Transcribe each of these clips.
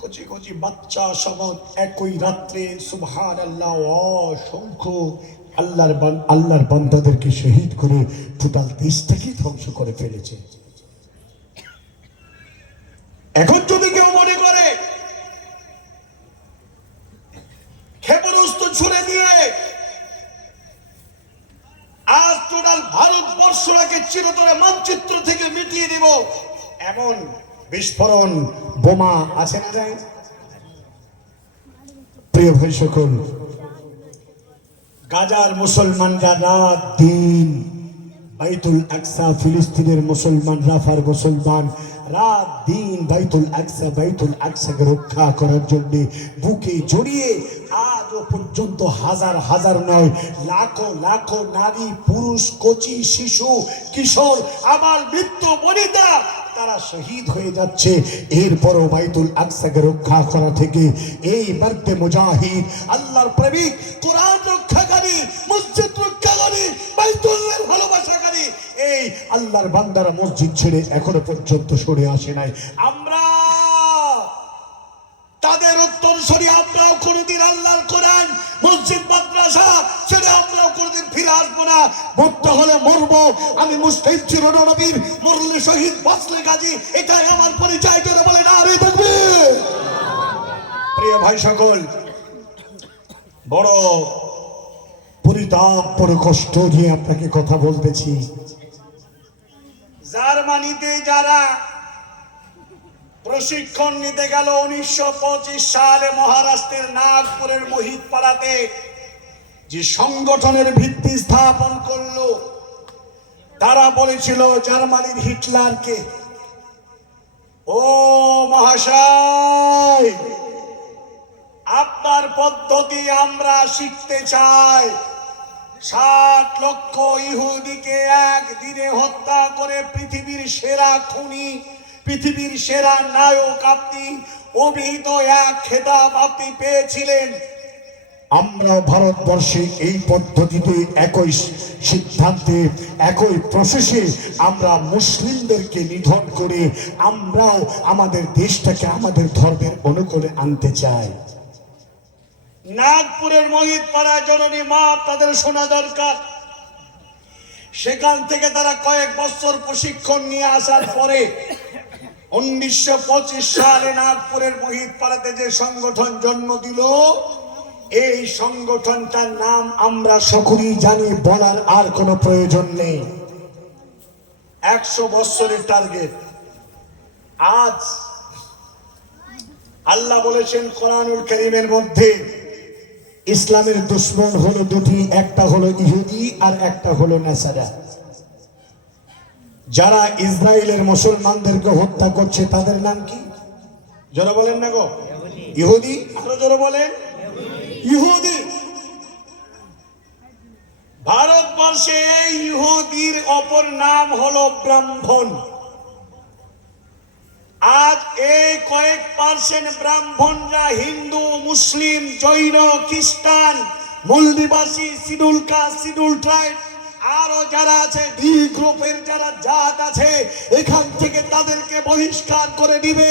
কচি কচি বাচ্চা সমেত একই রাত্রে সুবহানাল্লাহ অসংখ্য আল্লাহর বান্দাদেরকে শহীদ করে টোটাল দেশটাকে ধ্বংস করে ফেলেছে। এখন যদি কেউ মনে করে ক্ষেপণাস্ত্র ছুড়ে দিয়ে আজ টোটাল ভারতবর্ষটাকে চিরতরে মানচিত্র থেকে মিটিয়ে দিব, এমন বিস্ফোরণ বোমা আছে না যায়? প্রিয় ভাই সকল, গাজার মুসলমানরা রাত দিন, বাইতুল আকসা ফিলিস্তিনের মুসলমান, রাফার মুসলমান রাত দিন বাইতুল আকসাকে রক্ষা করার জন্য বুকে জড়িয়ে আজও পর্যন্ত হাজার হাজার নয় লাখো লাখো নারী পুরুষ কচি শিশু কিশোর আবার বৃদ্ধ বনিতা তারা শহীদ হয়ে যাচ্ছে। এরপরও বাইতুল আকসাকে রক্ষা করা থেকে এই মর্দে মুজাহিদ, আল্লাহর প্রেমিক, কোরআন রক্ষাকারী, মসজিদ রক্ষাকারী, বাইতুল্লাহর ভালোবাসাকারী এই আল্লাহর বান্দারা মসজিদ ছেড়ে এখনো পর্যন্ত সরে আসে নাই। আমরা তাদের উত্তরসূরি, আমরাও কোনদিন আল্লাহর কোরআন মসজিদ মাদ্রাসা ছেড়ে আমরাও কোনদিন ফিরে আসবো না। মরতে হলে মরবো, আমি মুস্তাহিদ চিরনবীর, মরলে শহীদ বাঁচলে গাজী, এটাই আমার পরিচয়। করে বলে না আরে থাকবে। প্রিয় ভাই সকল, বড় পরিতাপ, বড় কষ্ট দিয়ে আপনাকে কথা বলতেছি। জার্মানিতে যারা প্রশিক্ষণ নিতে গেল 1925 সালে মহারাষ্ট্রের নাগপুরের মোহিতপাড়াতে, যে সংগঠনের ভিত্তি স্থাপন করলো, তারা বলেছিল জার্মানির হিটলারকে, ও মহাশয়, আপনার পদ্ধতি আমরা শিখতে চাই। 60 লক্ষ ইহুদিকে একদিনে হত্যা করে পৃথিবীর সেরা খুনি, পৃথিবীর সেরা নায়ক আপনি, অভিহিত এক খেতাব আপনি পেয়েছিলেন। আমরা ভারতবর্ষে এই পদ্ধতিতে, একই সিদ্ধান্তে, একই প্রসেসে আমরা মুসলিমদেরকে নিধন করে আমরাও আমাদের দেশটাকে আমাদের ধর্মের অনুকূলে আনতে চাই। নাগপুরের মোহিতপাড়া জননী মা আপনাদের শোনা দরকার। সেখান থেকে তারা কয়েক বছর প্রশিক্ষণ নিয়ে আসার পরে 1925 সালে নাগপুরের মোহিতপাড়াতে যে সংগঠন জন্ম দিল, এই সংগঠনটার নাম আমরা সকলেই জানি, বলার আর কোনো প্রয়োজন নেই। 100 বছরের টার্গেট। আজ আল্লাহ বলেছেন কোরআনুল কারীমের মধ্যে, ইসলামের দুশ্মন হলো দুটি, একটা হলো ইহুদি আর একটা হলো নাসারা। যারা ইসরায়েলের মুসলমানদেরকে হত্যা করছে তাদের নাম কি? যারা বলেন না গো, ইহুদি। আরো যারা বলেন ইহুদি। ভারতবর্ষে ইহুদির অপর নাম হলো ব্রাহ্মণ। আজ এই কয়েক পার্সেন্ট ব্রাহ্মণরা হিন্দু, মুসলিম, জৈন, খ্রিস্টান, মূলনিবাসী, শিডিউল কাস্ট, শিডিউল ট্রাইব, আরো যারা আছে ডি গ্রুপের যারা জাত আছে, এখান থেকে তাদেরকে বহিষ্কার করে দিবে।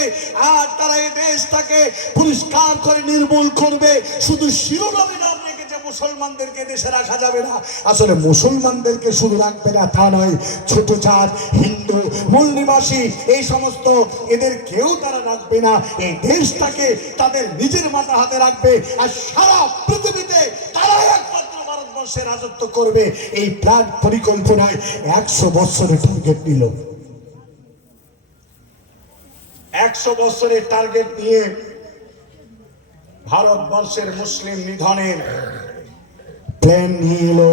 আর তারা এই দেশটাকে পরিষ্কার করে নির্মূল করবে। শুধু শিরোনামে নাম রেখেছে মুসলমানদেরকে দেশে রাখা যাবে না। আসলে মুসলমানদেরকে শুধু রাখবে না তা নয়, ছোট জাত, হিন্দু, মূল নিবাসী, এই সমস্ত এদের কেউ তারা রাখবে না। এই দেশটাকে তাদের নিজের মাথা হাতে রাখবে। আর সারা পৃথিবীতে তারা একমাত্র ভারতবর্ষে রাজত্ব করবে। এই প্ল্যান পরিকল্পনায় 100 বছরের টার্গেট নিল। 100 বছরের টার্গেট নিয়ে ভারতবর্ষের মুসলিম নিধনের প্ল্যান নিয়ে এলো।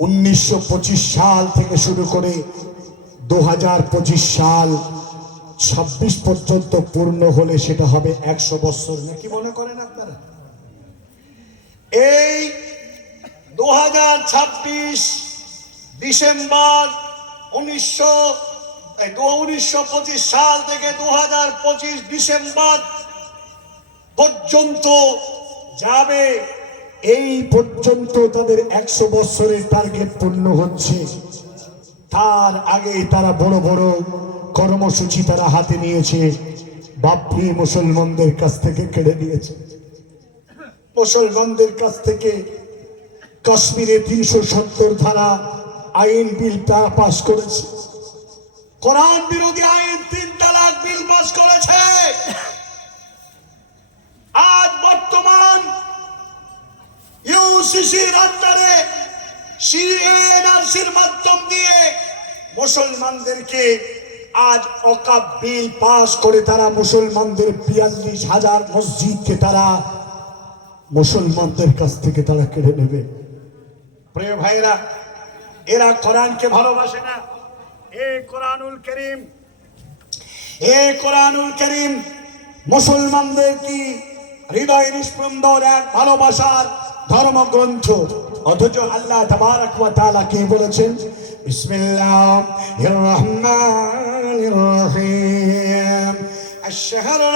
1925 সাল থেকে শুরু করে 2025 সাল 26 পর্যন্ত পূর্ণ হলে সেটা হবে 100 বছর। নাকি মনে করেন আপনারা? এই 2026 ডিসেম্বর 1925 সাল থেকে 2025 ডিসেম্বর পর্যন্ত যাবে। এই পর্যন্ত তাদের 100 বছরের টার্গেট পূর্ণ হচ্ছে। তার আগে তারা বড় বড় কর্মসূচি তারা হাতে নিয়েছে। বাবরি মুসলমানদের কাছ থেকে কেড়ে নিয়েছে। মুসলমানদের কাছ থেকে কাশ্মীরে 370 ধারা আইন বিলটা পাশ করেছে। কোরআন বিরোধী আইন 3 তালাক বিল পাশ করেছে। আজ বর্তমান ইউসিসির আন্ডারে সিএনআরসির মাধ্যম দিয়ে মুসলমানদেরকে আজ ওয়াকফ বিল পাস করে তারা মুসলমানদের 42,000 মসজিদকে তারা মুসলমানদের কাছ থেকে তারা কেড়ে নেবে। প্রিয় ভাইরা, এরা কোরআনকে ভালোবাসে না। এই কোরআনুল করিম মুসলমানদের কি হৃদয় নিস্পন্দর এক ভালোবাসার ধর্মগ্রন্থ, অথচ আল্লাহ তাবারক ওয়া তাআলা কি বলেছেন? বিসমিল্লাহির রহমানির রহিম। আশ-শাহরু